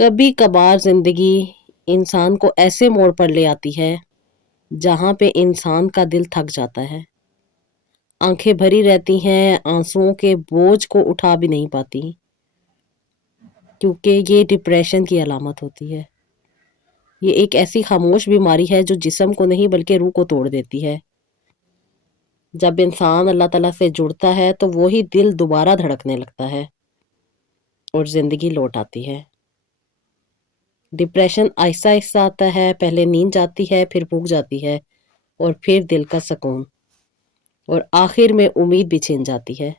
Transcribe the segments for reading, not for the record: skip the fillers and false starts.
کبھی کبھار زندگی انسان کو ایسے موڑ پر لے آتی ہے جہاں پہ انسان کا دل تھک جاتا ہے، آنکھیں بھری رہتی ہیں، آنسوؤں کے بوجھ کو اٹھا بھی نہیں پاتی، کیونکہ یہ ڈپریشن کی علامت ہوتی ہے۔ یہ ایک ایسی خاموش بیماری ہے جو جسم کو نہیں بلکہ روح کو توڑ دیتی ہے۔ جب انسان اللہ تعالیٰ سے جڑتا ہے تو وہی دل دوبارہ دھڑکنے لگتا ہے اور زندگی لوٹ آتی ہے۔ ڈپریشن آہستہ آہستہ آتا ہے، پہلے نیند جاتی ہے، پھر بھوک جاتی ہے اور پھر دل کا سکون، اور آخر میں امید بھی چھن جاتی ہے۔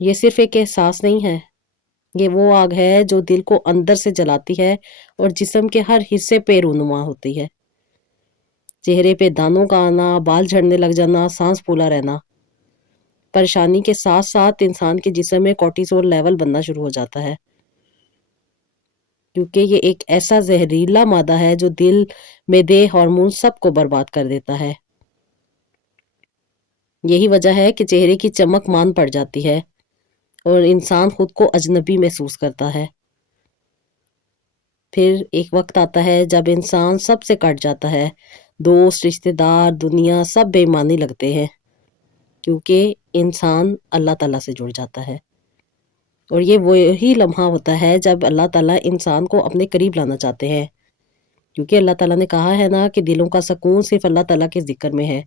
یہ صرف ایک احساس نہیں ہے، یہ وہ آگ ہے جو دل کو اندر سے جلاتی ہے اور جسم کے ہر حصے پہ رونما ہوتی ہے۔ چہرے پہ دانوں کا آنا، بال جھڑنے لگ جانا، سانس پھولا رہنا۔ پریشانی کے ساتھ ساتھ انسان کے جسم میں کورٹیزول لیول بننا شروع ہو جاتا ہے، کیونکہ یہ ایک ایسا زہریلا مادہ ہے جو دل، معدے، ہارمون سب کو برباد کر دیتا ہے۔ یہی وجہ ہے کہ چہرے کی چمک مان پڑ جاتی ہے اور انسان خود کو اجنبی محسوس کرتا ہے۔ پھر ایک وقت آتا ہے جب انسان سب سے کٹ جاتا ہے، دوست، رشتہ دار، دنیا سب بے ایمانی لگتے ہیں، کیونکہ انسان اللہ تعالیٰ سے جڑ جاتا ہے۔ اور یہ وہی لمحہ ہوتا ہے جب اللہ تعالیٰ انسان کو اپنے قریب لانا چاہتے ہیں، کیونکہ اللہ تعالیٰ نے کہا ہے نا کہ دلوں کا سکون صرف اللہ تعالیٰ کے ذکر میں ہے۔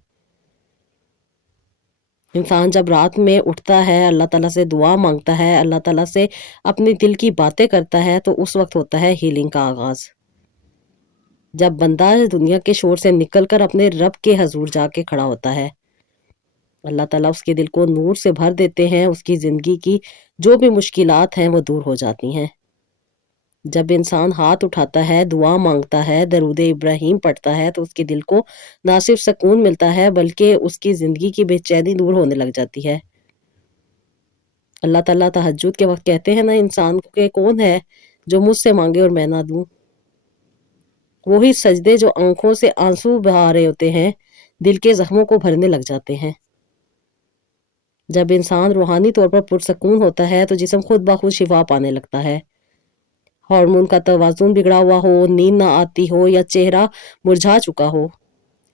انسان جب رات میں اٹھتا ہے، اللہ تعالیٰ سے دعا مانگتا ہے، اللہ تعالیٰ سے اپنے دل کی باتیں کرتا ہے، تو اس وقت ہوتا ہے ہیلنگ کا آغاز۔ جب بندہ دنیا کے شور سے نکل کر اپنے رب کے حضور جا کے کھڑا ہوتا ہے، اللہ تعالیٰ اس کے دل کو نور سے بھر دیتے ہیں، اس کی زندگی کی جو بھی مشکلات ہیں وہ دور ہو جاتی ہیں۔ جب انسان ہاتھ اٹھاتا ہے، دعا مانگتا ہے، درود ابراہیم پڑھتا ہے، تو اس کے دل کو نہ صرف سکون ملتا ہے بلکہ اس کی زندگی کی بے چینی دور ہونے لگ جاتی ہے۔ اللہ تعالیٰ تہجد کے وقت کہتے ہیں نا انسان کو کہ کون ہے جو مجھ سے مانگے اور میں نہ دوں۔ وہی سجدے جو آنکھوں سے آنسو بہا رہے ہوتے ہیں، دل کے زخموں کو بھرنے لگ جاتے ہیں۔ جب انسان روحانی طور پر پرسکون ہوتا ہے تو جسم خود بخود شفا پانے لگتا ہے۔ ہارمون کا توازن بگڑا ہوا ہو، نیند نہ آتی ہو یا چہرہ مرجھا چکا ہو،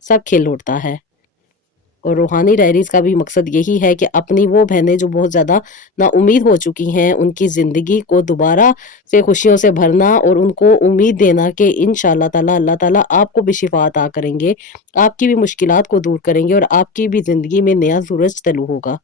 سب کھل اٹھتا ہے۔ اور روحانی ڈائریز کا بھی مقصد یہی ہے کہ اپنی وہ بہنیں جو بہت زیادہ نا امید ہو چکی ہیں، ان کی زندگی کو دوبارہ سے خوشیوں سے بھرنا اور ان کو امید دینا کہ انشاءاللہ تعالی اللہ تعالیٰ آپ کو بھی شفا عطا کریں گے، آپ کی بھی مشکلات کو دور کریں گے اور آپ کی بھی زندگی میں نیا سورج طلوع ہوگا۔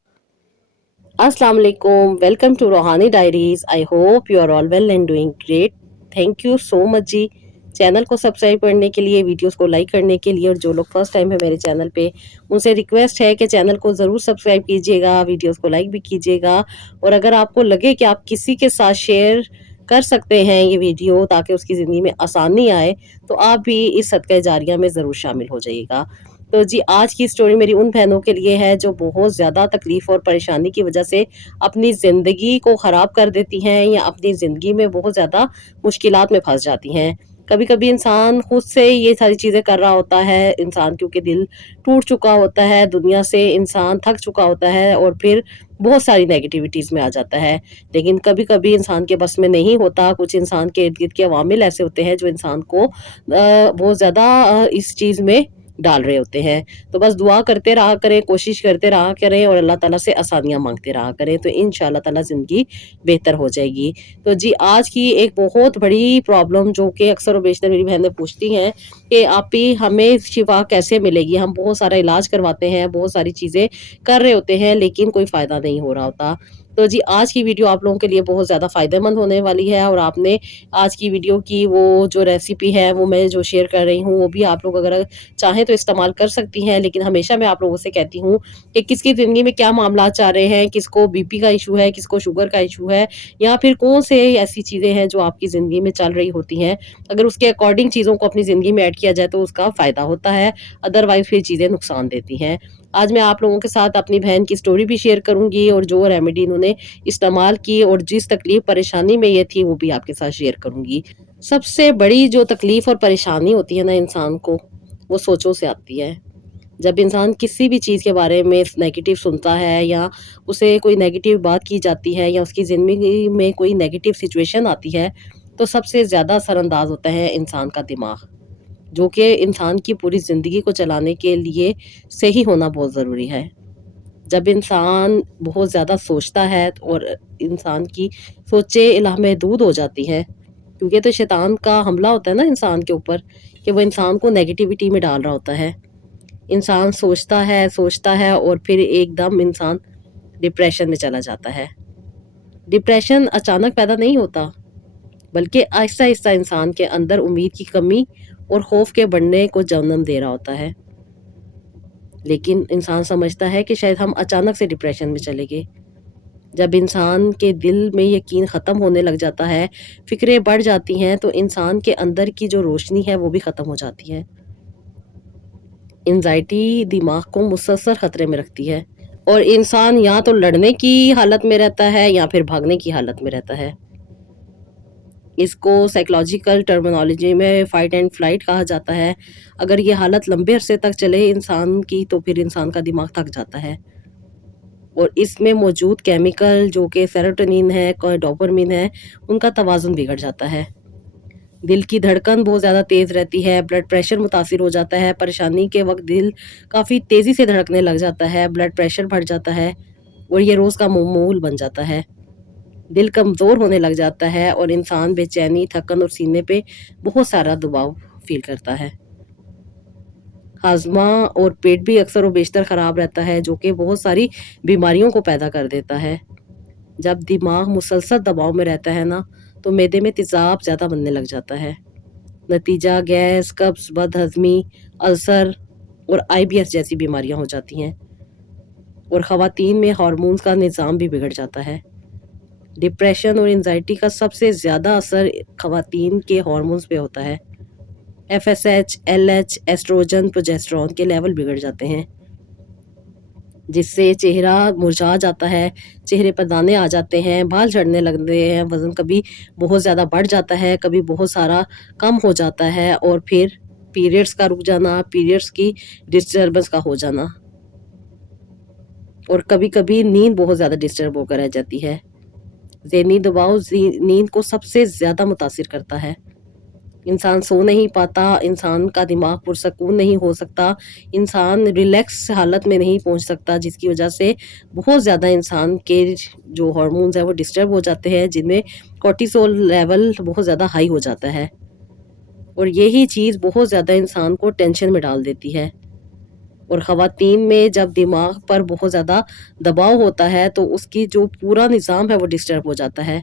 السلام علیکم، welcome to Roohani diaries. I hope you are all well and doing great. Thank you so much جی، چینل کو سبسکرائب کرنے کے لیے، ویڈیوز کو لائک کرنے کے لیے، اور جو لوگ فرسٹ ٹائم ہے میرے چینل پہ ان سے ریکویسٹ ہے کہ چینل کو ضرور سبسکرائب کیجیے گا، ویڈیوز کو لائک بھی کیجیے گا، اور اگر آپ کو لگے کہ آپ کسی کے ساتھ شیئر کر سکتے ہیں یہ ویڈیو تاکہ اس کی زندگی میں آسانی آئے، تو آپ بھی اس صدقہ جاریہ میں ضرور شامل ہو جائیے گا۔ تو جی، آج کی سٹوری میری ان بہنوں کے لیے ہے جو بہت زیادہ تکلیف اور پریشانی کی وجہ سے اپنی زندگی کو خراب کر دیتی ہیں یا اپنی زندگی میں بہت زیادہ مشکلات میں پھنس جاتی ہیں۔ کبھی کبھی انسان خود سے یہ ساری چیزیں کر رہا ہوتا ہے، انسان کیونکہ دل ٹوٹ چکا ہوتا ہے، دنیا سے انسان تھک چکا ہوتا ہے اور پھر بہت ساری نیگیٹیوٹیز میں آ جاتا ہے۔ لیکن کبھی کبھی انسان کے بس میں نہیں ہوتا، کچھ انسان کے ارد گرد کے عوامل ایسے ہوتے ہیں جو انسان کو بہت زیادہ اس چیز میں ڈال رہے ہوتے ہیں۔ تو بس دعا کرتے رہا کریں، کوشش کرتے رہا کریں اور اللہ تعالیٰ سے آسانیاں مانگتے رہا کریں، تو انشاءاللہ تعالیٰ زندگی بہتر ہو جائے گی۔ تو جی، آج کی ایک بہت بڑی پرابلم جو کہ اکثر و بیشتر میری بہنیں پوچھتی ہیں کہ آپی ہمیں شفا کیسے ملے گی، ہم بہت سارا علاج کرواتے ہیں، بہت ساری چیزیں کر رہے ہوتے ہیں لیکن کوئی فائدہ نہیں ہو رہا ہوتا۔ تو جی، آج کی ویڈیو آپ لوگوں کے لیے بہت زیادہ فائدہ مند ہونے والی ہے، اور آپ نے آج کی ویڈیو کی وہ جو ریسیپی ہے وہ میں جو شیئر کر رہی ہوں وہ بھی آپ لوگ اگر چاہیں تو استعمال کر سکتی ہیں، لیکن ہمیشہ میں آپ لوگوں سے کہتی ہوں کہ کس کی زندگی میں کیا معاملات چل رہے ہیں، کس کو بی پی کا ایشو ہے، کس کو شوگر کا ایشو ہے، یا پھر کون سے ایسی چیزیں ہیں جو آپ کی زندگی میں چل رہی ہوتی ہیں، اگر اس کے اکارڈنگ چیزوں کو اپنی زندگی میں ایڈ کیا جائے تو اس کا فائدہ ہوتا ہے، ادروائز پھر چیزیں نقصان دیتی ہیں۔ آج میں آپ لوگوں کے ساتھ اپنی بہن کی سٹوری بھی شیئر کروں گی اور جو ریمیڈی انہوں نے استعمال کی اور جس تکلیف پریشانی میں یہ تھی وہ بھی آپ کے ساتھ شیئر کروں گی۔ سب سے بڑی جو تکلیف اور پریشانی ہوتی ہے نا انسان کو، وہ سوچوں سے آتی ہے۔ جب انسان کسی بھی چیز کے بارے میں نیگیٹو سنتا ہے یا اسے کوئی نیگیٹو بات کی جاتی ہے یا اس کی زندگی میں کوئی نیگیٹو سچویشن آتی ہے تو سب سے زیادہ اثر انداز ہوتا ہے انسان کا دماغ، جو کہ انسان کی پوری زندگی کو چلانے کے لیے صحیح ہونا بہت ضروری ہے۔ جب انسان بہت زیادہ سوچتا ہے اور انسان کی سوچیں لامحدود ہو جاتی ہیں، کیونکہ تو شیطان کا حملہ ہوتا ہے نا انسان کے اوپر، کہ وہ انسان کو نیگیٹیوٹی میں ڈال رہا ہوتا ہے۔ انسان سوچتا ہے اور پھر ایک دم انسان ڈپریشن میں چلا جاتا ہے۔ ڈپریشن اچانک پیدا نہیں ہوتا، بلکہ آہستہ آہستہ انسان کے اندر امید کی کمی اور خوف کے بڑھنے کو جنم دے رہا ہوتا ہے۔ لیکن انسان سمجھتا ہے کہ شاید ہم اچانک سے ڈپریشن میں چلے گئے۔ جب انسان کے دل میں یقین ختم ہونے لگ جاتا ہے، فکریں بڑھ جاتی ہیں، تو انسان کے اندر کی جو روشنی ہے وہ بھی ختم ہو جاتی ہے۔ انزائٹی دماغ کو مسلسل خطرے میں رکھتی ہے، اور انسان یا تو لڑنے کی حالت میں رہتا ہے یا پھر بھاگنے کی حالت میں رہتا ہے۔ اس کو سائیکولوجیکل ٹرمینالوجی میں فائٹ اینڈ فلائٹ کہا جاتا ہے۔ اگر یہ حالت لمبے عرصے تک چلے انسان کی، تو پھر انسان کا دماغ تھک جاتا ہے، اور اس میں موجود کیمیکل جو کہ سیروٹونین ہے، ڈوپامین ہے، ان کا توازن بگڑ جاتا ہے۔ دل کی دھڑکن بہت زیادہ تیز رہتی ہے، بلڈ پریشر متاثر ہو جاتا ہے۔ پریشانی کے وقت دل کافی تیزی سے دھڑکنے لگ جاتا ہے، بلڈ پریشر بڑھ جاتا ہے، اور یہ روز کا معمول بن جاتا ہے۔ دل کمزور ہونے لگ جاتا ہے، اور انسان بے چینی، تھکن اور سینے پہ بہت سارا دباؤ فیل کرتا ہے۔ ہاضمہ اور پیٹ بھی اکثر و بیشتر خراب رہتا ہے، جو کہ بہت ساری بیماریوں کو پیدا کر دیتا ہے۔ جب دماغ مسلسل دباؤ میں رہتا ہے نا، تو معدے میں تیزاب زیادہ بننے لگ جاتا ہے۔ نتیجہ گیس، قبض، بد ہضمی، السر اور IBS جیسی بیماریاں ہو جاتی ہیں، اور خواتین میں ہارمونز کا نظام بھی بگڑ جاتا ہے۔ ڈپریشن اور انزائٹی کا سب سے زیادہ اثر خواتین کے ہارمونز پہ ہوتا ہے۔ FSH، LH، ایسٹروجن، پروجسٹرون کے لیول بگڑ جاتے ہیں، جس سے چہرہ مرجھا جاتا ہے، چہرے پر دانے آ جاتے ہیں، بال جھڑنے لگتے ہیں، وزن کبھی بہت زیادہ بڑھ جاتا ہے، کبھی بہت سارا کم ہو جاتا ہے، اور پھر پیریڈز کا رک جانا، پیریڈز کی ڈسٹربنس کا ہو جانا، اور کبھی کبھی نیند بہت زیادہ ڈسٹرب ہو کر رہ جاتی ہے۔ ذہنی دباؤ نیند کو سب سے زیادہ متاثر کرتا ہے۔ انسان سو نہیں پاتا، انسان کا دماغ پرسکون نہیں ہو سکتا، انسان ریلیکس حالت میں نہیں پہنچ سکتا، جس کی وجہ سے بہت زیادہ انسان کے جو ہارمونز ہیں وہ ڈسٹرب ہو جاتے ہیں، جن میں کورٹیسول لیول بہت زیادہ ہائی ہو جاتا ہے، اور یہی چیز بہت زیادہ انسان کو ٹینشن میں ڈال دیتی ہے۔ اور خواتین میں جب دماغ پر بہت زیادہ دباؤ ہوتا ہے، تو اس کی جو پورا نظام ہے وہ ڈسٹرب ہو جاتا ہے۔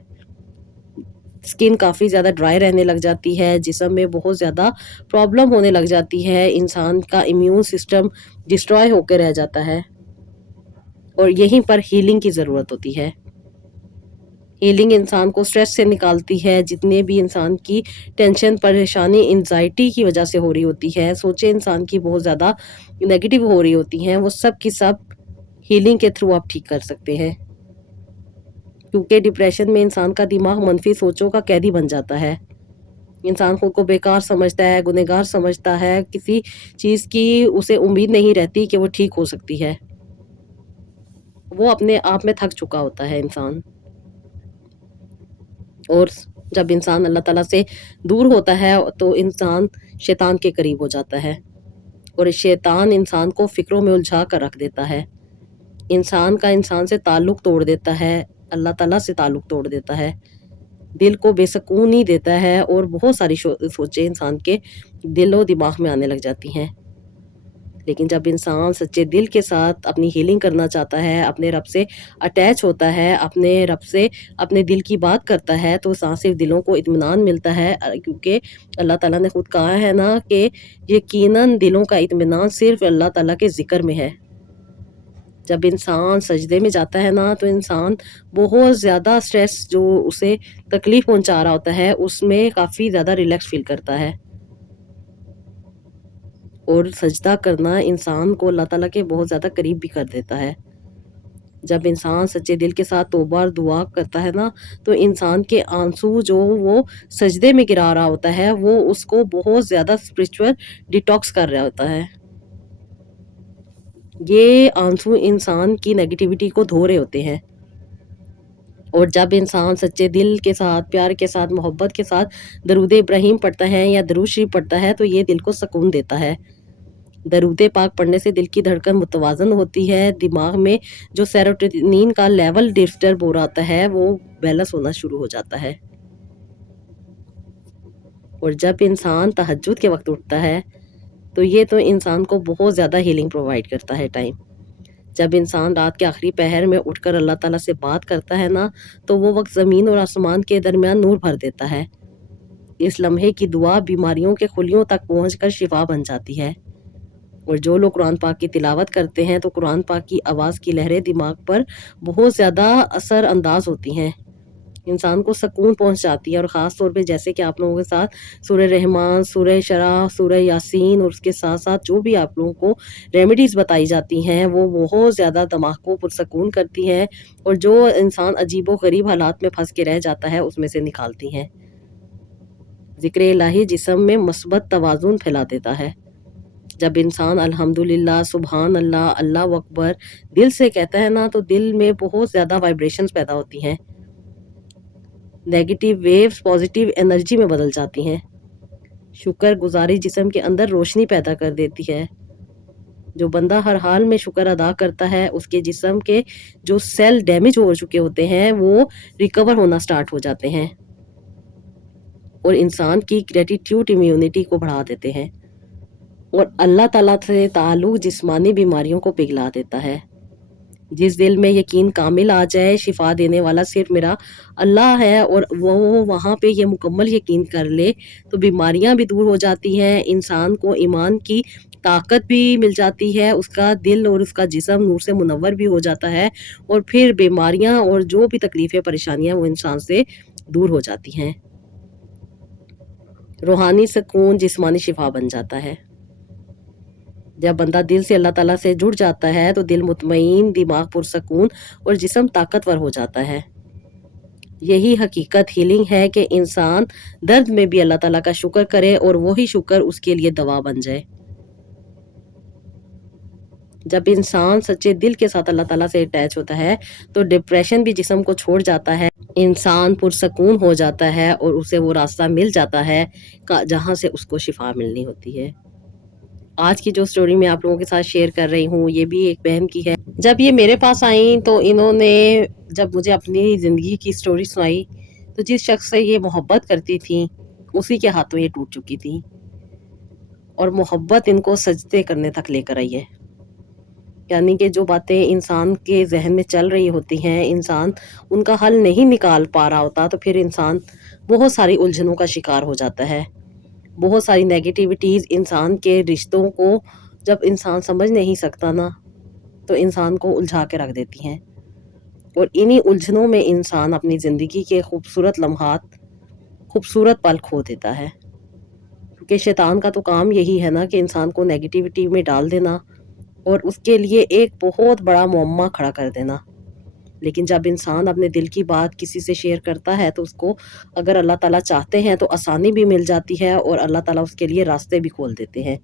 اسکن کافی زیادہ ڈرائی رہنے لگ جاتی ہے، جسم میں بہت زیادہ پرابلم ہونے لگ جاتی ہے، انسان کا امیون سسٹم ڈسٹرائے ہو کے رہ جاتا ہے، اور یہیں پر ہیلنگ کی ضرورت ہوتی ہے۔ ہیلنگ انسان کو سٹریس سے نکالتی ہے، جتنے بھی انسان کی ٹینشن، پریشانی، انزائٹی کی وجہ سے ہو رہی ہوتی ہے، سوچیں انسان کی بہت زیادہ نیگیٹو ہو رہی ہوتی ہیں، وہ سب کی سب ہیلنگ کے تھرو آپ ٹھیک کر سکتے ہیں۔ کیونکہ ڈپریشن میں انسان کا دماغ منفی سوچوں کا قیدی بن جاتا ہے، انسان خود کو بیکار سمجھتا ہے، گنہگار سمجھتا ہے، کسی چیز کی اسے امید نہیں رہتی کہ وہ ٹھیک ہو سکتی ہے، وہ اپنے آپ میں تھک چکا ہوتا ہے انسان۔ اور جب انسان اللہ تعالیٰ سے دور ہوتا ہے تو انسان شیطان کے قریب ہو جاتا ہے، اور شیطان انسان کو فکروں میں الجھا کر رکھ دیتا ہے، انسان سے تعلق توڑ دیتا ہے، اللہ تعالیٰ سے تعلق توڑ دیتا ہے، دل کو بے سکونی دیتا ہے، اور بہت ساری سوچیں انسان کے دل و دماغ میں آنے لگ جاتی ہیں۔ لیکن جب انسان سچے دل کے ساتھ اپنی ہیلنگ کرنا چاہتا ہے، اپنے رب سے اٹیچ ہوتا ہے، اپنے رب سے اپنے دل کی بات کرتا ہے، تو صرف دلوں کو اطمینان ملتا ہے، کیونکہ اللہ تعالیٰ نے خود کہا ہے نا کہ یقیناً دلوں کا اطمینان صرف اللہ تعالیٰ کے ذکر میں ہے۔ جب انسان سجدے میں جاتا ہے نا، تو انسان بہت زیادہ سٹریس جو اسے تکلیف پہنچا رہا ہوتا ہے، اس میں کافی زیادہ ریلیکس فیل کرتا ہے، اور سجدہ کرنا انسان کو اللہ تعالیٰ کے بہت زیادہ قریب بھی کر دیتا ہے۔ جب انسان سچے دل کے ساتھ توبہ اور دعا کرتا ہے نا، تو انسان کے آنسو جو وہ سجدے میں گرا رہا ہوتا ہے، وہ اس کو بہت زیادہ اسپرچول ڈیٹاکس کر رہا ہوتا ہے۔ یہ آنسو انسان کی نیگیٹیوٹی کو دھو رہے ہوتے ہیں، اور جب انسان سچے دل کے ساتھ، پیار کے ساتھ، محبت کے ساتھ درود ابراہیم پڑھتا ہے یا درود شریف پڑھتا ہے تو یہ دل کو سکون دیتا ہے۔ درود پاک پڑھنے سے دل کی دھڑکن متوازن ہوتی ہے، دماغ میں جو سیروٹونین کا لیول ڈسٹرب ہو رہا ہے وہ بیلنس ہونا شروع ہو جاتا ہے۔ اور جب انسان تہجد کے وقت اٹھتا ہے تو یہ تو انسان کو بہت زیادہ ہیلنگ پرووائڈ کرتا ہے ٹائم۔ جب انسان رات کے آخری پہر میں اٹھ کر اللہ تعالیٰ سے بات کرتا ہے نا تو وہ وقت زمین اور آسمان کے درمیان نور بھر دیتا ہے۔ اس لمحے کی دعا بیماریوں کے خلیوں تک پہنچ کر شفا بن جاتی ہے۔ اور جو لوگ قرآن پاک کی تلاوت کرتے ہیں تو قرآن پاک کی آواز کی لہریں دماغ پر بہت زیادہ اثر انداز ہوتی ہیں، انسان کو سکون پہنچاتی ہے۔ اور خاص طور پہ جیسے کہ آپ لوگوں کے ساتھ سورہ رحمان، سورہ شرح، سورہ یاسین اور اس کے ساتھ ساتھ جو بھی آپ لوگوں کو ریمیڈیز بتائی جاتی ہیں وہ بہت زیادہ دماغ کو پرسکون کرتی ہیں اور جو انسان عجیب و غریب حالات میں پھنس کے رہ جاتا ہے اس میں سے نکالتی ہیں۔ ذکر الہی جسم میں مثبت توازن پھیلا دیتا ہے۔ جب انسان الحمدللہ، سبحان اللہ، اللہ اکبر دل سے کہتا ہے نا تو دل میں بہت زیادہ وائبریشنز پیدا ہوتی ہیں، نیگیٹو ویوز پازیٹیو انرجی میں بدل جاتی ہیں۔ شکر گزاری جسم کے اندر روشنی پیدا کر دیتی ہے۔ جو بندہ ہر حال میں شکر ادا کرتا ہے اس کے جسم کے جو سیل ڈیمیج ہو چکے ہوتے ہیں وہ ریکور ہونا سٹارٹ ہو جاتے ہیں اور انسان کی گریٹیٹیوڈ امیونٹی کو بڑھا دیتے ہیں اور اللہ تعالیٰ سے تعلق جسمانی بیماریوں کو پگھلا دیتا ہے۔ جس دل میں یقین کامل آ جائے شفا دینے والا صرف میرا اللہ ہے اور وہ وہاں پہ یہ مکمل یقین کر لے تو بیماریاں بھی دور ہو جاتی ہیں، انسان کو ایمان کی طاقت بھی مل جاتی ہے، اس کا دل اور اس کا جسم نور سے منور بھی ہو جاتا ہے اور پھر بیماریاں اور جو بھی تکلیفیں پریشانیاں وہ انسان سے دور ہو جاتی ہیں۔ روحانی سکون جسمانی شفا بن جاتا ہے۔ جب بندہ دل سے اللہ تعالیٰ سے جڑ جاتا ہے تو دل مطمئن، دماغ پرسکون اور جسم طاقتور ہو جاتا ہے۔ یہی حقیقت ہیلنگ ہے کہ انسان درد میں بھی اللہ تعالیٰ کا شکر کرے اور وہی شکر اس کے لیے دوا بن جائے۔ جب انسان سچے دل کے ساتھ اللہ تعالیٰ سے اٹیچ ہوتا ہے تو ڈپریشن بھی جسم کو چھوڑ جاتا ہے، انسان پرسکون ہو جاتا ہے اور اسے وہ راستہ مل جاتا ہے جہاں سے اس کو شفا ملنی ہوتی ہے۔ آج کی جو سٹوری میں آپ لوگوں کے ساتھ شیئر کر رہی ہوں یہ بھی ایک بہن کی ہے۔ جب یہ میرے پاس آئیں تو انہوں نے جب مجھے اپنی زندگی کی سٹوری سنائی تو جس شخص سے یہ محبت کرتی تھیں اسی کے ہاتھوں یہ ٹوٹ چکی تھی اور محبت ان کو سجدے کرنے تک لے کر آئی ہے۔ یعنی کہ جو باتیں انسان کے ذہن میں چل رہی ہوتی ہیں انسان ان کا حل نہیں نکال پا رہا ہوتا تو پھر انسان بہت ساری الجھنوں کا شکار ہو جاتا ہے۔ بہت ساری نیگیٹیوٹیز انسان کے رشتوں کو جب انسان سمجھ نہیں سکتا نا تو انسان کو الجھا کے رکھ دیتی ہیں اور انہی الجھنوں میں انسان اپنی زندگی کے خوبصورت لمحات، خوبصورت پل کھو دیتا ہے۔ کیونکہ شیطان کا تو کام یہی ہے نا کہ انسان کو نیگیٹیوٹی میں ڈال دینا اور اس کے لیے ایک بہت بڑا معمہ کھڑا کر دینا۔ لیکن جب انسان اپنے دل کی بات کسی سے شیئر کرتا ہے تو اس کو اگر اللہ تعالیٰ چاہتے ہیں تو آسانی بھی مل جاتی ہے اور اللہ تعالیٰ اس کے لیے راستے بھی کھول دیتے ہیں۔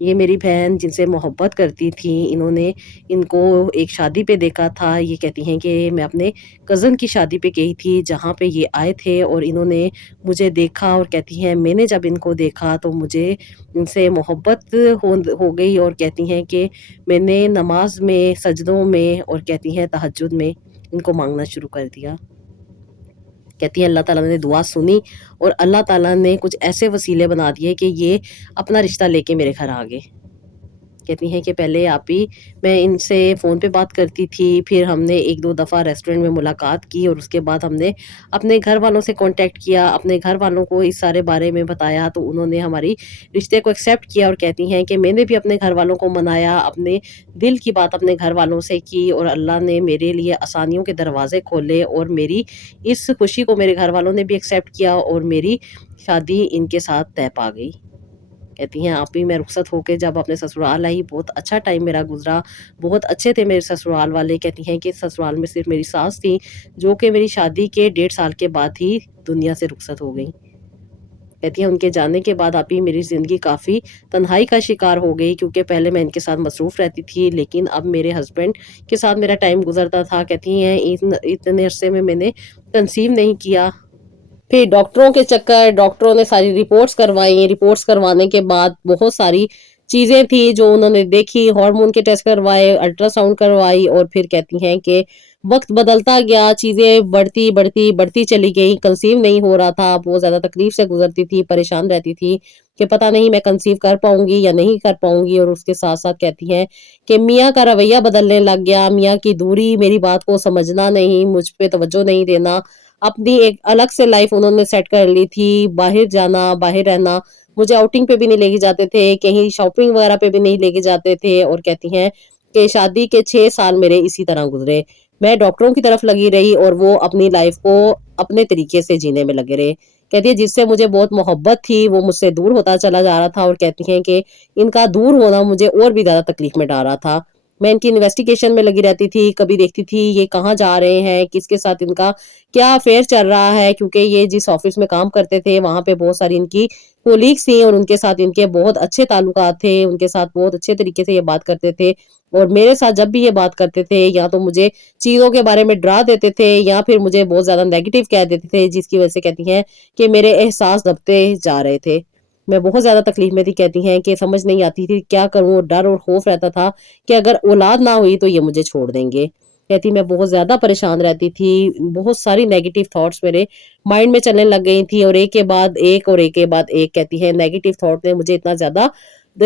یہ میری بہن جن سے محبت کرتی تھی انہوں نے ان کو ایک شادی پہ دیکھا تھا۔ یہ کہتی ہیں کہ میں اپنے کزن کی شادی پہ گئی تھی جہاں پہ یہ آئے تھے اور انہوں نے مجھے دیکھا اور کہتی ہیں میں نے جب ان کو دیکھا تو مجھے ان سے محبت ہو گئی اور کہتی ہیں کہ میں نے نماز میں، سجدوں میں اور کہتی ہیں تہجد میں ان کو مانگنا شروع کر دیا۔ کہتی ہیں اللہ تعالیٰ نے دعا سنی اور اللہ تعالیٰ نے کچھ ایسے وسیلے بنا دیے کہ یہ اپنا رشتہ لے کے میرے گھر آ گئے۔ کہتی ہیں کہ پہلے آپ ہی میں ان سے فون پہ بات کرتی تھی، پھر ہم نے ایک دو دفعہ ریسٹورنٹ میں ملاقات کی اور اس کے بعد ہم نے اپنے گھر والوں سے کانٹیکٹ کیا، اپنے گھر والوں کو اس سارے بارے میں بتایا تو انہوں نے ہماری رشتے کو ایکسیپٹ کیا اور کہتی ہیں کہ میں نے بھی اپنے گھر والوں کو منایا، اپنے دل کی بات اپنے گھر والوں سے کی اور اللہ نے میرے لیے آسانیوں کے دروازے کھولے اور میری اس خوشی کو میرے گھر والوں نے بھی ایکسیپٹ کیا اور میری شادی ان کے ساتھ طے پا گئی۔ کہتی ہیں آپ ہی میں رخصت ہو کے جب اپنے سسرال آئی بہت اچھا ٹائم میرا گزرا، بہت اچھے تھے میرے سسرال والے۔ کہتی ہیں کہ سسرال میں صرف میری ساس تھی جو کہ میری شادی کے 1.5 سال کے بعد ہی دنیا سے رخصت ہو گئی۔ کہتی ہیں ان کے جانے کے بعد آپ ہی میری زندگی کافی تنہائی کا شکار ہو گئی، کیونکہ پہلے میں ان کے ساتھ مصروف رہتی تھی، لیکن اب میرے ہسبینڈ کے ساتھ میرا ٹائم گزرتا تھا۔ کہتی ہیں اتنے عرصے میں نے کنسیو نہیں کیا۔ پھر ڈاکٹروں کے چکر، ڈاکٹروں نے ساری رپورٹس کروائی، رپورٹس کروانے کے بعد بہت ساری چیزیں تھی جو انہوں نے دیکھی، ہارمون کے ٹیسٹ کروائے، الٹرا ساؤنڈ کروائی، اور پھر کہتی ہیں کہ وقت بدلتا گیا، چیزیں بڑھتی بڑھتی بڑھتی چلی گئی، کنسیو نہیں ہو رہا تھا، بہت زیادہ تکلیف سے گزرتی تھی، پریشان رہتی تھی کہ پتہ نہیں میں کنسیو کر پاؤں گی یا نہیں کر پاؤں گی۔ اور اس کے ساتھ ساتھ کہتی ہیں کہ میاں کا رویہ بدلنے لگ گیا، میاں کی دوری، میری بات کو سمجھنا نہیں، مجھ پہ توجہ نہیں دینا، اپنی ایک الگ سے لائف انہوں نے سیٹ کر لی تھی، باہر جانا، باہر رہنا، مجھے آؤٹنگ پہ بھی نہیں لے کے جاتے تھے، کہیں شاپنگ وغیرہ پہ بھی نہیں لے کے جاتے تھے، اور کہتی ہیں کہ شادی کے 6 سال میرے اسی طرح گزرے، میں ڈاکٹروں کی طرف لگی رہی اور وہ اپنی لائف کو اپنے طریقے سے جینے میں لگے رہے۔ کہتی ہے جس سے مجھے بہت محبت تھی وہ مجھ سے دور ہوتا چلا جا رہا تھا، اور کہتی ہیں کہ ان کا دور ہونا مجھے اور بھی زیادہ تکلیف میں ڈال رہا تھا۔ میں ان کی انویسٹیگیشن میں لگی رہتی تھی، کبھی دیکھتی تھی یہ کہاں جا رہے ہیں، کس کے ساتھ ان کا کیا افیئر چل رہا ہے، کیونکہ یہ جس آفس میں کام کرتے تھے وہاں پہ بہت ساری ان کی کولیگس تھیں، اور ان کے ساتھ ان کے بہت اچھے تعلقات تھے، ان کے ساتھ بہت اچھے طریقے سے یہ بات کرتے تھے، اور میرے ساتھ جب بھی یہ بات کرتے تھے یا تو مجھے چیزوں کے بارے میں ڈرا دیتے تھے یا پھر مجھے بہت زیادہ نیگیٹو کہہ دیتے تھے، جس کی وجہ سے کہتی ہیں کہ میرے احساس دبتے جا رہے تھے، میں بہت زیادہ تکلیف میں تھی۔ کہتی ہیں کہ سمجھ نہیں آتی تھی کیا کروں، ڈر اور خوف رہتا تھا کہ اگر اولاد نہ ہوئی تو یہ مجھے چھوڑ دیں گے۔ کہتی میں بہت زیادہ پریشان رہتی تھی، بہت ساری نیگیٹو تھاٹس میرے مائنڈ میں چلنے لگ گئی تھی، اور ایک کے بعد ایک اور ایک کے بعد ایک، کہتی ہے نیگیٹو تھاٹ نے مجھے اتنا زیادہ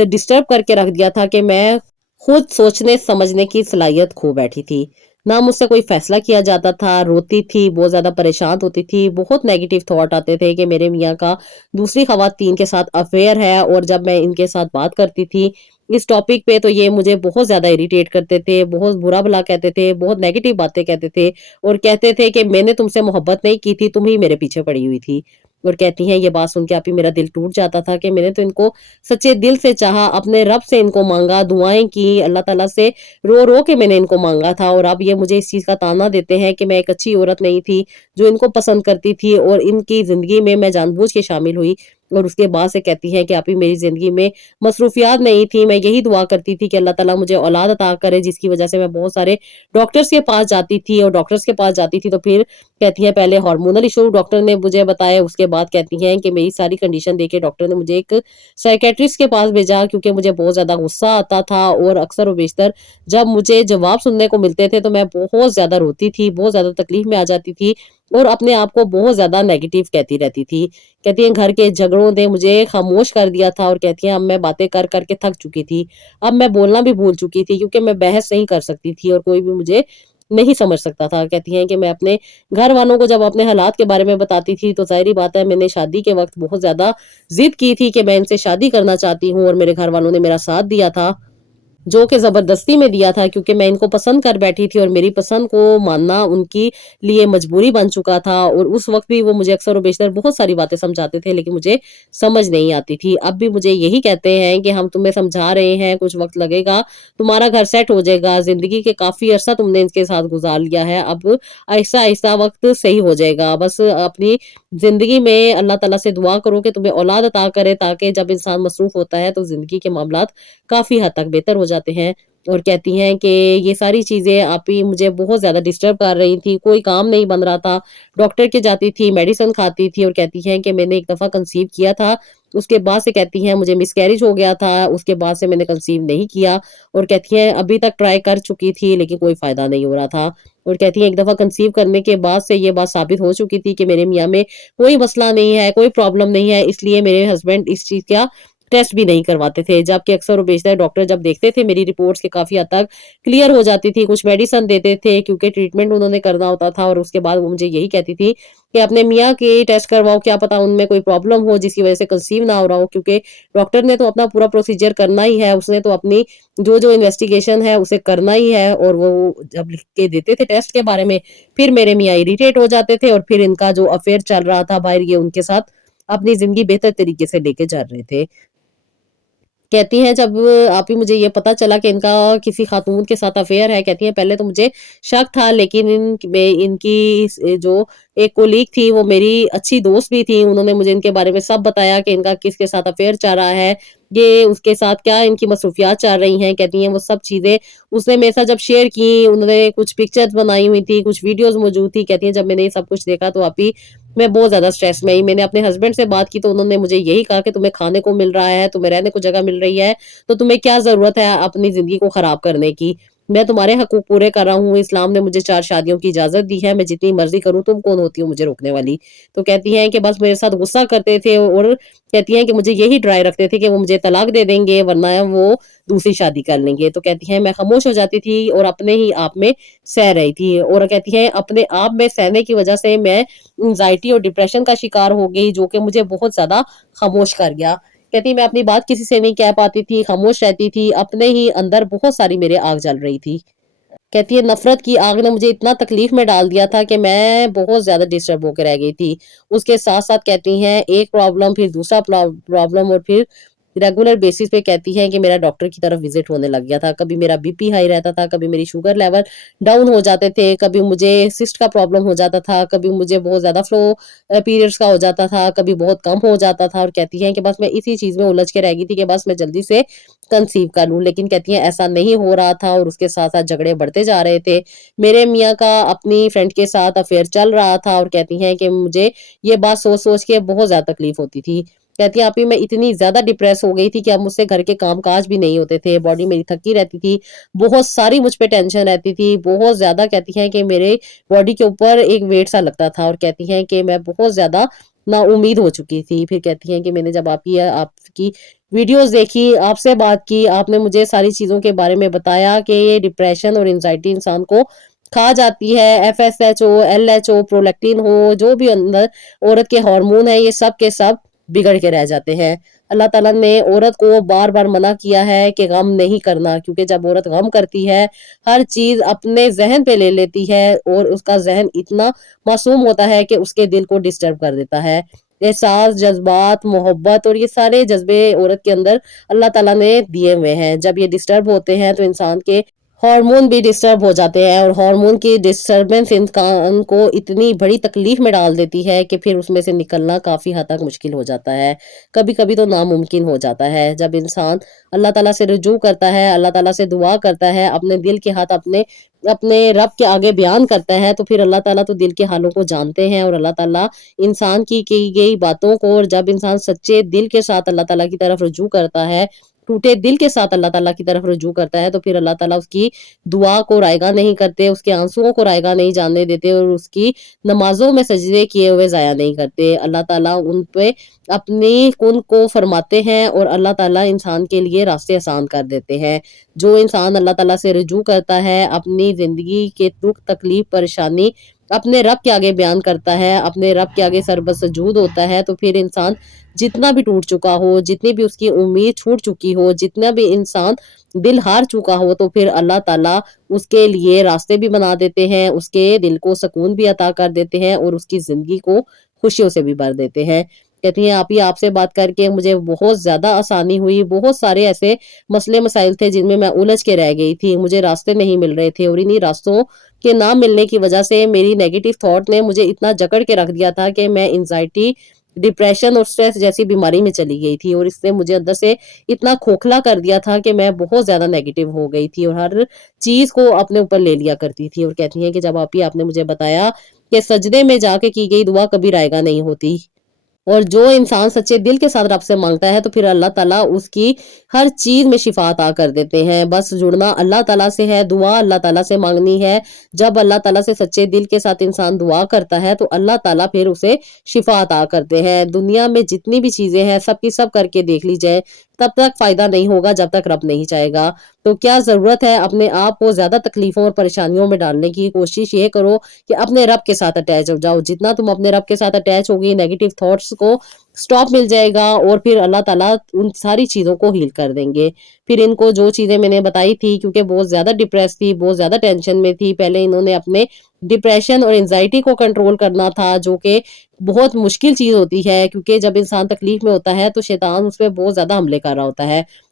ڈسٹرب کر کے رکھ دیا تھا کہ میں خود سوچنے سمجھنے کی صلاحیت کھو بیٹھی تھی، نہ مجھ سے کوئی فیصلہ کیا جاتا تھا، روتی تھی، بہت زیادہ پریشان ہوتی تھی، بہت نیگیٹو تھاٹ آتے تھے کہ میرے میاں کا دوسری خواتین کے ساتھ افیئر ہے، اور جب میں ان کے ساتھ بات کرتی تھی اس ٹاپک پہ تو یہ مجھے بہت زیادہ اریٹیٹ کرتے تھے، بہت برا بھلا کہتے تھے، بہت نیگیٹو باتیں کہتے تھے، اور کہتے تھے کہ میں نے تم سے محبت نہیں کی تھی، تم ہی میرے پیچھے پڑی ہوئی تھی۔ اور کہتی ہیں یہ بات سن کے آپ ہی میرا دل ٹوٹ جاتا تھا کہ میں نے تو ان کو سچے دل سے چاہا، اپنے رب سے ان کو مانگا، دعائیں کی، اللہ تعالیٰ سے رو رو کے میں نے ان کو مانگا تھا، اور اب یہ مجھے اس چیز کا تانا دیتے ہیں کہ میں ایک اچھی عورت نہیں تھی جو ان کو پسند کرتی تھی، اور ان کی زندگی میں میں جان بوجھ کے شامل ہوئی۔ اور اس کے بعد سے کہتی ہے کہ آپ ہی میری زندگی میں مصروفیات نہیں تھی، میں یہی دعا کرتی تھی کہ اللہ تعالیٰ مجھے اولاد عطا کرے، جس کی وجہ سے میں بہت سارے ڈاکٹرز کے پاس جاتی تھی، اور ڈاکٹرز کے پاس جاتی تھی تو پھر کہتی ہیں پہلے ہارمونل ایشو ڈاکٹر نے مجھے بتایا، اس کے بعد کہتی ہیں کہ میری ساری کنڈیشن دیکھ کے ڈاکٹر نے مجھے ایک سائیکیٹرسٹ کے پاس بھیجا، کیونکہ مجھے بہت زیادہ غصہ آتا تھا، اور اکثر و بیشتر جب مجھے جواب سننے کو ملتے تھے تو میں بہت زیادہ روتی تھی، بہت زیادہ تکلیف میں آ جاتی تھی، اور اپنے آپ کو بہت زیادہ نیگیٹو کہتی رہتی تھی۔ کہتی ہیں گھر کے جھگڑوں نے مجھے خاموش کر دیا تھا، اور کہتی ہیں اب میں باتیں کر کر کے تھک چکی تھی، اب میں بولنا بھی بھول چکی تھی، کیونکہ میں بحث نہیں کر سکتی تھی اور کوئی بھی مجھے نہیں سمجھ سکتا تھا۔ کہتی ہیں کہ میں اپنے گھر والوں کو جب اپنے حالات کے بارے میں بتاتی تھی تو ظاہری بات ہے میں نے شادی کے وقت بہت زیادہ ضد کی تھی کہ میں ان سے شادی کرنا چاہتی ہوں، اور میرے گھر والوں نے میرا ساتھ دیا تھا، جو کہ زبردستی میں دیا تھا، کیونکہ میں ان کو پسند کر بیٹھی تھی، اور میری پسند کو ماننا ان کی لیے مجبوری بن چکا تھا، اور اس وقت بھی وہ مجھے اکثر و بیشتر بہت ساری باتیں سمجھاتے تھے لیکن مجھے سمجھ نہیں آتی تھی۔ اب بھی مجھے یہی کہتے ہیں کہ ہم تمہیں سمجھا رہے ہیں، کچھ وقت لگے گا، تمہارا گھر سیٹ ہو جائے گا، زندگی کے کافی عرصہ تم نے ان کے ساتھ گزار لیا ہے، اب آہستہ آہستہ وقت صحیح ہو جائے گا، بس اپنی زندگی میں اللہ تعالیٰ سے دعا کرو کہ تمہیں اولاد عطا کرے، تاکہ جب انسان مصروف ہوتا ہے تو زندگی کے معاملات کافی حد تک بہتر ہو جاتے ہیں۔ اور کہتی ہیں کہ یہ ساری چیزیں آپ ہی مجھے بہت زیادہ ڈسٹرب کر رہی تھی، کوئی کام نہیں بن رہا تھا، ڈاکٹر کے جاتی تھی، میڈیسن کھاتی تھی، اور کہتی ہیں کہ میں نے ایک دفعہ کنسیو کیا تھا، اس کے بعد سے کہتی ہیں مجھے مس کیریج ہو گیا تھا، اس کے بعد سے میں نے کنسیو نہیں کیا، اور کہتی ہیں ابھی تک ٹرائی کر چکی تھی لیکن کوئی فائدہ نہیں ہو رہا تھا، اور کہتی ہیں ایک دفعہ کنسیو کرنے کے بعد سے یہ بات ثابت ہو چکی تھی کہ میرے میاں میں کوئی مسئلہ نہیں ہے، کوئی پرابلم نہیں ہے، اس لیے میرے ہسبینڈ اس چیز کا ٹیسٹ بھی نہیں کرواتے تھے، جبکہ اکثر و بیشتر ڈاکٹر جب دیکھتے تھے میری رپورٹس کے کافی حد تک کلیئر ہو جاتی تھی، کچھ میڈیسن دیتے تھے کیونکہ ٹریٹمنٹ انہوں نے کرنا ہوتا تھا، اور اس کے بعد وہ مجھے یہی کہتی تھی کہ اپنے میاں کے ٹیسٹ کرواؤ، کیا پتا ان میں کوئی پرابلم ہو جس کی وجہ سے کنسیو نہ ہو رہا ہو، کیونکہ ڈاکٹر نے تو اپنا پورا پروسیجر کرنا ہی ہے، اس نے تو اپنی جو جو انویسٹیگیشن ہے اسے کرنا ہی ہے، اور وہ جب لکھ کے دیتے تھے ٹیسٹ کے بارے میں پھر میرے میاں اریٹیٹ ہو جاتے تھے، اور پھر ان کا جو افیئر چل رہا تھا باہر یہ ان کے ساتھ اپنی زندگی بہتر طریقے سے لے کے چل رہے تھے۔ کہتی ہیں جب آپ ہی مجھے یہ پتا چلا کہ ان کا کسی خاتون کے ساتھ افیئر ہے، کہتی ہیں پہلے تو مجھے شک تھا، لیکن ان کی جو ایک کولیگ تھی وہ میری اچھی دوست بھی تھی، انہوں نے مجھے ان کے بارے میں سب بتایا کہ ان کا کس کے ساتھ افیئر چل رہا ہے، یہ اس کے ساتھ کیا ان کی مصروفیات چل رہی ہیں۔ کہتی ہیں وہ سب چیزیں اس نے میرے ساتھ جب شیئر کی، انہوں نے کچھ پکچرز بنائی ہوئی تھی، کچھ ویڈیوز موجود تھی۔ کہتی ہیں جب میں نے یہ سب کچھ دیکھا تو آپ ہی میں بہت زیادہ سٹریس میں آئی، میں نے اپنے ہسبینڈ سے بات کی تو انہوں نے مجھے یہی کہا کہ تمہیں کھانے کو مل رہا ہے، تمہیں رہنے کو جگہ مل رہی ہے، تو تمہیں کیا ضرورت ہے اپنی زندگی کو خراب کرنے کی، میں تمہارے حقوق پورے کر رہا ہوں، اسلام نے مجھے 4 شادیوں کی اجازت دی ہے، میں جتنی مرضی کروں، تم کون ہوتی ہو مجھے روکنے والی۔ تو کہتی ہیں کہ بس میرے ساتھ غصہ کرتے تھے اور کہتی ہیں کہ مجھے یہی ڈرائی رکھتے تھے کہ وہ مجھے طلاق دے دیں گے ورنہ وہ دوسری شادی کر لیں گے۔ تو کہتی ہیں میں خاموش ہو جاتی تھی اور اپنے ہی آپ میں سہ رہی تھی، اور کہتی ہیں اپنے آپ میں سہنے کی وجہ سے میں انزائٹی اور ڈپریشن کا شکار ہو گئی، جو کہ مجھے بہت زیادہ خاموش کر گیا۔ کہتی میں اپنی بات کسی سے نہیں کہہ پاتی تھی، خاموش رہتی تھی، اپنے ہی اندر بہت ساری میرے آگ جل رہی تھی۔ کہتی ہے نفرت کی آگ نے مجھے اتنا تکلیف میں ڈال دیا تھا کہ میں بہت زیادہ ڈسٹرب ہو کے رہ گئی تھی۔ اس کے ساتھ ساتھ کہتی ہیں ایک پرابلم پھر دوسرا پرابلم، اور پھر ریگولر بیسس پہ کہتی ہیں کہ میرا ڈاکٹر کی طرف وزٹ ہونے لگ گیا تھا، کبھی میرا بی پی ہائی رہتا تھا، کبھی میری شوگر لیول ڈاؤن ہو جاتے تھے، کبھی مجھے سسٹ کا پرابلم ہو جاتا تھا، کبھی مجھے بہت زیادہ فلو پیریڈز کا ہو جاتا تھا، کبھی بہت کم ہو جاتا تھا، اور کہتی ہیں کہ بس میں اسی چیز میں الجھ کے رہ گئی تھی کہ بس میں جلدی سے کنسیو کر لوں، لیکن کہتی ہیں ایسا نہیں ہو رہا تھا، اور اس کے ساتھ ساتھ جھگڑے بڑھتے جا رہے تھے۔ میرے میاں کا اپنی فرینڈ کے ساتھ افیئر چل رہا تھا، اور کہتی ہیں کہ مجھے یہ بات سوچ سوچ کے بہت زیادہ تکلیف ہوتی تھی۔ کہتی ہیں آپی میں اتنی زیادہ ڈپریس ہو گئی تھی کہ اب مجھ سے گھر کے کام کاج بھی نہیں ہوتے تھے، باڈی میری تھکی رہتی تھی، بہت ساری مجھ پہ ٹینشن رہتی تھی، بہت زیادہ کہتی ہیں کہ میرے باڈی کے اوپر ایک ویٹ سا لگتا تھا، اور کہتی ہیں کہ میں بہت زیادہ نا امید ہو چکی تھی۔ پھر کہتی ہیں کہ میں نے جب آپ کی ویڈیوز دیکھی، آپ سے بات کی، آپ نے مجھے ساری چیزوں کے بارے میں بتایا کہ یہ ڈپریشن اور انزائٹی انسان کو کھا جاتی ہے، FSH ہو، LH ہو، پرولیکٹین ہو، جو بھی اندر عورت کے ہارمون ہے، یہ سب کے سب بگڑ کے رہ جاتے ہیں۔ اللہ تعالیٰ نے عورت کو بار بار منع کیا ہے کہ غم نہیں کرنا، کیونکہ جب عورت غم کرتی ہے ہر چیز اپنے ذہن پہ لے لیتی ہے، اور اس کا ذہن اتنا معصوم ہوتا ہے کہ اس کے دل کو ڈسٹرب کر دیتا ہے۔ احساس، جذبات، محبت اور یہ سارے جذبے عورت کے اندر اللہ تعالیٰ نے دیے ہوئے ہیں، جب یہ ڈسٹرب ہوتے ہیں تو انسان کے ہارمون بھی ڈسٹرب ہو جاتے ہیں، اور ہارمون کی ڈسٹربنس انسان کو اتنی بڑی تکلیف میں ڈال دیتی ہے کہ پھر اس میں سے نکلنا کافی حد تک مشکل ہو جاتا ہے، کبھی کبھی تو ناممکن ہو جاتا ہے۔ جب انسان اللہ تعالیٰ سے رجوع کرتا ہے، اللہ تعالیٰ سے دعا کرتا ہے، اپنے دل کے ہاتھ اپنے رب کے آگے بیان کرتا ہے، تو پھر اللہ تعالیٰ تو دل کے حالوں کو جانتے ہیں، اور اللہ تعالیٰ انسان کی گئی باتوں کو، اور جب انسان سچے دل کے ساتھ اللہ تعالیٰ کی طرف رجوع کرتا ہے، ٹوٹے دل کے ساتھ اللہ تعالیٰ کی طرف رجوع کرتا ہے، تو پھر اللہ تعالیٰ اس کی دعا کو رائگاں نہیں کرتے، اس کے آنسوؤں کو رائگاں نہیں جاننے دیتے، اور اس کی نمازوں میں سجدے کیے ہوئے ضائع نہیں کرتے۔ اللہ تعالیٰ ان پہ اپنی کن کو فرماتے ہیں، اور اللہ تعالیٰ انسان کے لیے راستے آسان کر دیتے ہیں۔ جو انسان اللہ تعالیٰ سے رجوع کرتا ہے، اپنی زندگی کے دکھ تکلیف پریشانی اپنے رب کے آگے بیان کرتا ہے، اپنے رب کے آگے سربسجود ہوتا ہے، تو پھر انسان جتنا بھی ٹوٹ چکا ہو، جتنی بھی اس کی امید چھوٹ چکی ہو، جتنا بھی انسان دل ہار چکا ہو، تو پھر اللہ تعالیٰ اس کے لیے راستے بھی بنا دیتے ہیں، اس کے دل کو سکون بھی عطا کر دیتے ہیں، اور اس کی زندگی کو خوشیوں سے بھی بھر دیتے ہیں۔ کہتی ہیں آپ سے بات کر کے مجھے بہت زیادہ آسانی ہوئی، بہت سارے ایسے مسئلے مسائل تھے جن میں میں الجھ کے رہ گئی تھی، مجھے راستے نہیں مل رہے تھے، اور انہی راستوں کے نہ ملنے کی وجہ سے میری نیگیٹو تھاٹ نے مجھے اتنا جکڑ کے رکھ دیا تھا کہ میں انزائٹی، ڈپریشن اور سٹریس جیسی بیماری میں چلی گئی تھی، اور اس نے مجھے اندر سے اتنا کھوکھلا کر دیا تھا کہ میں بہت زیادہ نیگیٹو ہو گئی تھی، اور ہر چیز کو اپنے اوپر لے لیا کرتی تھی۔ اور کہتی ہیں کہ جب آپ نے مجھے بتایا کہ سجدے میں جا کے کی گئی دعا کبھی رائگاں نہیں ہوتی، اور جو انسان سچے دل کے ساتھ رب سے مانگتا ہے تو پھر اللہ تعالیٰ اس کی ہر چیز میں شفا عطا کر دیتے ہیں۔ بس جڑنا اللہ تعالیٰ سے ہے، دعا اللہ تعالیٰ سے مانگنی ہے۔ جب اللہ تعالیٰ سے سچے دل کے ساتھ انسان دعا کرتا ہے تو اللہ تعالیٰ پھر اسے شفا عطا کرتے ہیں۔ دنیا میں جتنی بھی چیزیں ہیں سب کی سب کر کے دیکھ لی جائے، تب تک فائدہ نہیں ہوگا جب تک رب نہیں چاہے گا۔ تو کیا ضرورت ہے اپنے آپ کو زیادہ تکلیفوں اور پریشانیوں میں ڈالنے کی؟ کوشش یہ کرو کہ اپنے رب کے ساتھ اٹیچ ہو جاؤ۔ جتنا تم اپنے رب کے ساتھ اٹیچ ہوگی، نیگیٹو تھاٹس کو سٹاپ مل جائے گا، اور پھر اللہ تعالیٰ ان ساری چیزوں کو ہیل کر دیں گے۔ پھر ان کو جو چیزیں میں نے بتائی تھی، کیونکہ بہت زیادہ ڈپریس تھی، بہت زیادہ ٹینشن میں تھی، پہلے انہوں نے اپنے ڈپریشن اور انزائٹی کو کنٹرول کرنا تھا، جو کہ بہت مشکل چیز ہوتی ہے، کیونکہ جب انسان تکلیف میں ہوتا ہے تو شیطان اس پہ بہت زیادہ حملے کر رہا ہوتا ہے۔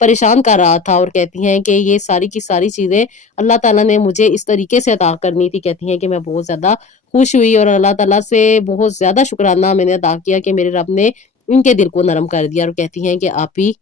پریشان کر رہا تھا، اور کہتی ہیں کہ یہ ساری کی ساری چیزیں اللہ تعالیٰ نے مجھے اس طریقے سے عطا کرنی تھی۔ کہتی ہیں کہ میں بہت زیادہ خوش ہوئی اور اللہ تعالیٰ سے بہت زیادہ شکرانہ میں نے ادا کیا کہ میرے رب نے ان کے دل کو نرم کر دیا، اور کہتی ہیں کہ آپ ہی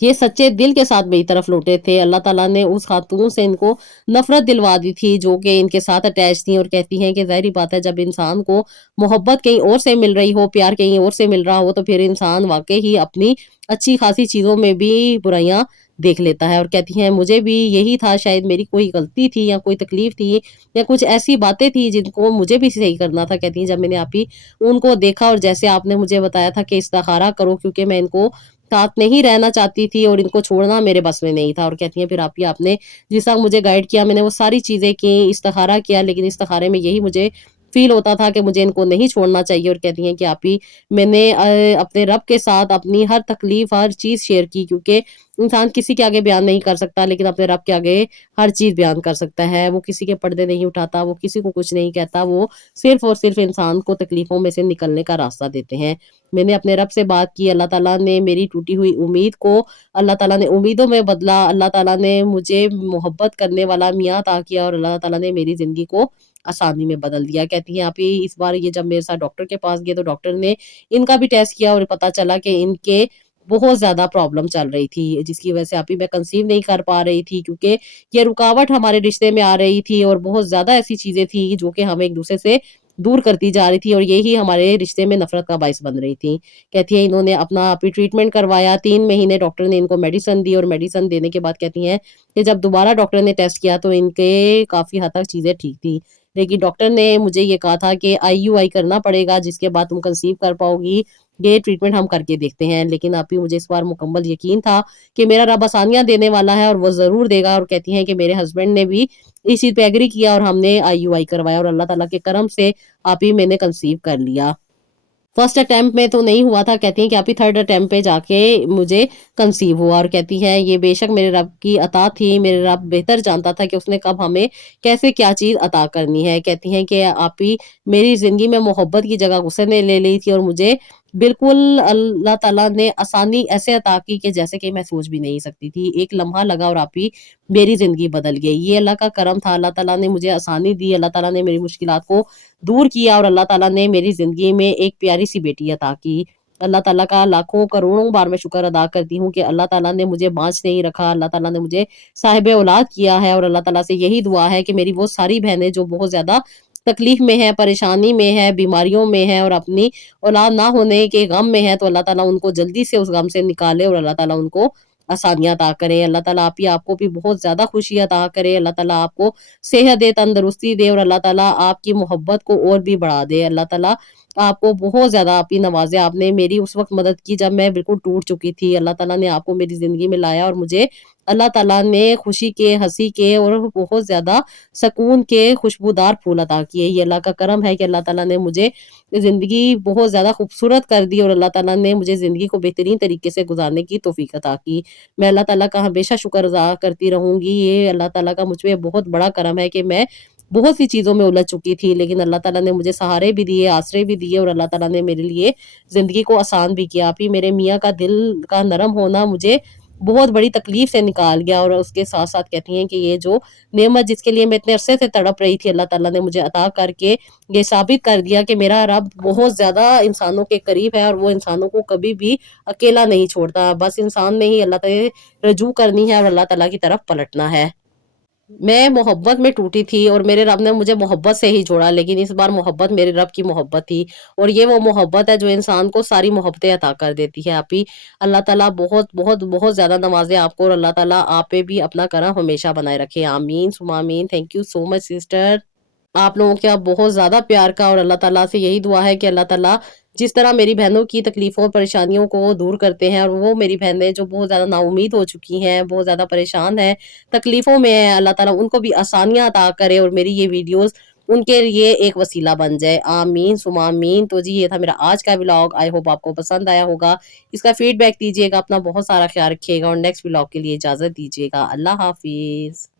یہ سچے دل کے ساتھ میری طرف لوٹے تھے۔ اللہ تعالیٰ نے اس خاتون سے ان کو نفرت دلوا دی تھی جو کہ ان کے ساتھ اٹیچ تھیں، اور کہتی ہیں کہ ظاہری بات ہے جب انسان کو محبت کہیں اور سے مل رہی ہو، پیار کہیں اور سے مل رہا ہو، تو پھر انسان واقعی ہی اپنی اچھی خاصی چیزوں میں بھی برائیاں دیکھ لیتا ہے۔ اور کہتی ہیں مجھے بھی یہی تھا، شاید میری کوئی غلطی تھی یا کوئی تکلیف تھی یا کچھ ایسی باتیں تھی جن کو مجھے بھی صحیح کرنا تھا۔ کہتی ہیں جب میں نے آپ ہی ان کو دیکھا اور جیسے آپ نے مجھے بتایا تھا کہ استخارہ کرو، کیونکہ میں ان کو ساتھ نہیں رہنا چاہتی تھی اور ان کو چھوڑنا میرے بس میں نہیں تھا۔ اور کہتی ہیں پھر آپ نے جس طرح مجھے گائیڈ کیا، میں نے وہ ساری چیزیں کی، استخارہ کیا، لیکن استخارے میں یہی مجھے فیل ہوتا تھا کہ مجھے ان کو نہیں چھوڑنا چاہیے۔ اور کہتی ہیں کہ آپ ہی میں نے اپنے رب کے ساتھ اپنی ہر تکلیف ہر چیز شیئر کی، کیونکہ انسان کسی کے آگے بیان نہیں کر سکتا لیکن اپنے رب کے آگے ہر چیز بیان کر سکتا ہے۔ وہ کسی کے پردے نہیں اٹھاتا، وہ کسی کو کچھ نہیں کہتا، وہ صرف اور صرف انسان کو تکلیفوں میں سے نکلنے کا راستہ دیتے ہیں۔ میں نے اپنے رب سے بات کی، اللہ تعالیٰ نے میری ٹوٹی ہوئی امید کو اللہ تعالیٰ نے امیدوں میں بدلا، اللہ تعالیٰ نے مجھے محبت کرنے والا میاں عطا کیا، اور اللہ تعالیٰ نے میری زندگی کو آسانی میں بدل دیا۔ کہتی ہیں آپ ہی اس بار یہ جب میرے ساتھ ڈاکٹر کے پاس گئے تو ڈاکٹر نے ان کا بھی ٹیسٹ کیا اور پتا چلا کہ ان کے بہت زیادہ پرابلم چل رہی تھی، جس کی وجہ سے آپ ہی میں کنسیو نہیں کر پا رہی تھی، کیونکہ یہ رکاوٹ ہمارے رشتے میں آ رہی تھی اور بہت زیادہ ایسی چیزیں تھی جو کہ ہمیں ایک دوسرے سے دور کرتی جا رہی تھی، اور یہی ہمارے رشتے میں نفرت کا باعث بن رہی تھی۔ کہتی ہیں انہوں نے اپنا آپ ہی ٹریٹمنٹ کروایا، 3 مہینے ڈاکٹر نے ان کو میڈیسن دی، اور میڈیسن دینے کے بعد کہتی ہیں کہ جب دوبارہ ڈاکٹر نے ٹیسٹ کیا تو ان کے کافی حد تک چیزیں ٹھیک تھی، لیکن ڈاکٹر نے مجھے یہ کہا تھا کہ IUI کرنا پڑے گا، جس کے بعد تم کنسیو کر پاؤ گی، یہ ٹریٹمنٹ ہم کر کے دیکھتے ہیں۔ لیکن آپ ہی مجھے اس بار مکمل یقین تھا کہ میرا رب آسانیاں دینے والا ہے اور وہ ضرور دے گا۔ اور کہتی ہیں کہ میرے ہسبینڈ نے بھی اس چیز پہ ایگری کیا اور ہم نے IUI کروایا، اور اللہ تعالیٰ کے کرم سے آپ ہی میں نے کنسیو کر لیا۔ فرسٹ اٹیمپٹ میں تو نہیں ہوا تھا، کہتی ہیں کہ آپ ہی تھرڈ اٹیمپٹ پہ جا کے مجھے کنسیو ہوا، اور کہتی ہیں یہ بے شک میرے رب کی عطا تھی، میرے رب بہتر جانتا تھا کہ اس نے کب ہمیں کیسے کیا چیز عطا کرنی ہے۔ کہتی ہیں کہ آپ ہی میری زندگی میں محبت کی جگہ غصے نے لے لی تھی، اور مجھے بالکل اللہ تعالیٰ نے آسانی ایسے عطا کی کہ جیسے کہ میں سوچ بھی نہیں سکتی تھی۔ ایک لمحہ لگا اور آپ ہی میری زندگی بدل گئی۔ یہ اللہ کا کرم تھا، اللہ تعالیٰ نے مجھے آسانی دی، اللہ تعالیٰ نے میری مشکلات کو دور کیا، اور اللہ تعالیٰ نے میری زندگی میں ایک پیاری سی بیٹی عطا کی۔ اللہ تعالیٰ کا لاکھوں کروڑوں بار میں شکر ادا کرتی ہوں کہ اللہ تعالیٰ نے مجھے بانجھ نہیں رکھا، اللہ تعالیٰ نے مجھے صاحب اولاد کیا ہے، اور اللہ تعالیٰ سے یہی دعا ہے کہ میری وہ ساری بہنیں جو بہت زیادہ تکلیف میں ہے، پریشانی میں ہے، بیماریوں میں ہے اور اپنی اولاد نہ ہونے کے غم میں ہے، تو اللہ تعالیٰ ان کو جلدی سے اس غم سے نکالے اور اللہ تعالیٰ ان کو آسانیاں عطا کرے۔ اللہ تعالیٰ آپ کو بھی بہت زیادہ خوشی عطا کرے، اللہ تعالیٰ آپ کو صحت دے، تندرستی دے، اور اللہ تعالیٰ آپ کی محبت کو اور بھی بڑھا دے۔ اللہ تعالیٰ آپ کو بہت زیادہ آپ کی نوازے، آپ نے میری اس وقت مدد کی جب میں بالکل ٹوٹ چکی تھی، اللہ تعالیٰ نے آپ کو میری زندگی میں لایا، اور مجھے اللہ تعالیٰ نے خوشی کے، ہنسی کے اور بہت زیادہ سکون کے خوشبودار پھول عطا کیے۔ یہ اللہ کا کرم ہے کہ اللہ تعالیٰ نے مجھے زندگی بہت زیادہ خوبصورت کر دی، اور اللہ تعالیٰ نے مجھے زندگی کو بہترین طریقے سے گزارنے کی توفیق عطا کی۔ میں اللہ تعالیٰ کا ہمیشہ شکر ادا کرتی رہوں گی۔ یہ اللہ تعالیٰ کا مجھ پہ بہت بڑا کرم ہے کہ میں بہت سی چیزوں میں الجھ چکی تھی، لیکن اللہ تعالیٰ نے مجھے سہارے بھی دیے، آسرے بھی دیے، اور اللہ تعالیٰ نے میرے لیے زندگی کو آسان بھی کیا۔ آپ ہی میرے میاں کا دل کا نرم ہونا مجھے بہت بڑی تکلیف سے نکال گیا، اور اس کے ساتھ ساتھ کہتی ہیں کہ یہ جو نعمت جس کے لیے میں اتنے عرصے سے تڑپ رہی تھی، اللہ تعالیٰ نے مجھے عطا کر کے یہ ثابت کر دیا کہ میرا رب بہت زیادہ انسانوں کے قریب ہے، اور وہ انسانوں کو کبھی بھی اکیلا نہیں چھوڑتا۔ بس انسان نے ہی اللہ تعالیٰ رجوع کرنی ہے اور اللہ تعالیٰ کی طرف پلٹنا ہے۔ میں محبت میں ٹوٹی تھی اور میرے رب نے مجھے محبت سے ہی جوڑا، لیکن اس بار محبت میرے رب کی محبت تھی، اور یہ وہ محبت ہے جو انسان کو ساری محبتیں عطا کر دیتی ہے۔ آپ ہی اللہ تعالیٰ بہت بہت بہت زیادہ نوازے آپ کو، اور اللہ تعالیٰ آپ پہ بھی اپنا کرم ہمیشہ بنائے رکھے۔ آمین ثم آمین۔ Thank you so much sister, آپ لوگوں کے بہت زیادہ پیار کا، اور اللہ تعالیٰ سے یہی دعا ہے کہ اللہ تعالیٰ جس طرح میری بہنوں کی تکلیفوں اور پریشانیوں کو دور کرتے ہیں، اور وہ میری بہنیں جو بہت زیادہ نا امید ہو چکی ہیں، بہت زیادہ پریشان ہیں، تکلیفوں میں ہیں، اللہ تعالیٰ ان کو بھی آسانیاں عطا کرے، اور میری یہ ویڈیوز ان کے لیے ایک وسیلہ بن جائے۔ آمین ثم آمین۔ تو جی یہ تھا میرا آج کا ولاگ، آئی ہوپ آپ کو پسند آیا ہوگا۔ اس کا فیڈ بیک دیجیے گا، اپنا بہت سارا خیال رکھیے گا، اور نیکسٹ ولاگ کے لیے اجازت دیجیے گا۔ اللہ حافظ۔